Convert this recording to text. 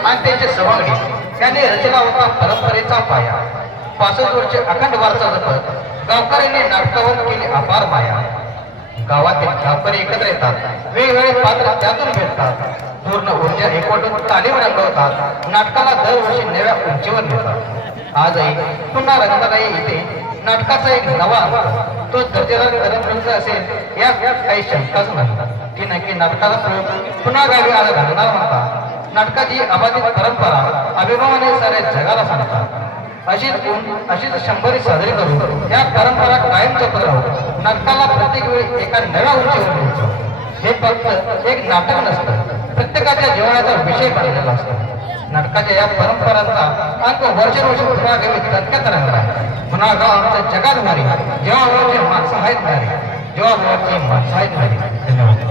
आणि त्यांचे सवंगडी त्यांनी रचला होता परंपरेचा पाया. 65 वर्षे अखंड वारसा जपत गावकऱ्यांनी नाटकावर केली अपार माया. गावातील गावकरी एकत्र येतात, वेगवेगळे पात्र त्यातून भेटतात, पूर्ण ऊर्जा एकवटून तालीम रंगवतात, नाटकाला दरवर्षी नव्या उंचीवर नेतात. आजही पुन्हा रंगदाई येथे नाटकाचा एक नवा तो दर्जेदार रंग असेल यात काही शंकाच नाही. की नक्की नाटकाला पुन्हा गावी आलं घालणार म्हणता. नाटकाची अबाधित परंपरा अभिमानाने साऱ्या जगाला सांगतात. अशीच 100री साजरी करून या परंपरा कायम जपत राहू. नाटकाला प्रत्येक वेळी एका नव्या उंचीवर न्यायचं. हे फक्त एक नाटक नसतं, प्रत्येकाच्या जीवनाचा विषय बनलेला असतो. नाटकाच्या या परंपरांचा अंक वर्षानुवर्ष पुन्हा गावी तत्कात रंगला आहे. पुन्हा गाव आमच्या जगात मारी जेव्हा माणसं आहेत मारी जेव्हा माणसं आहेत मारी. धन्यवाद.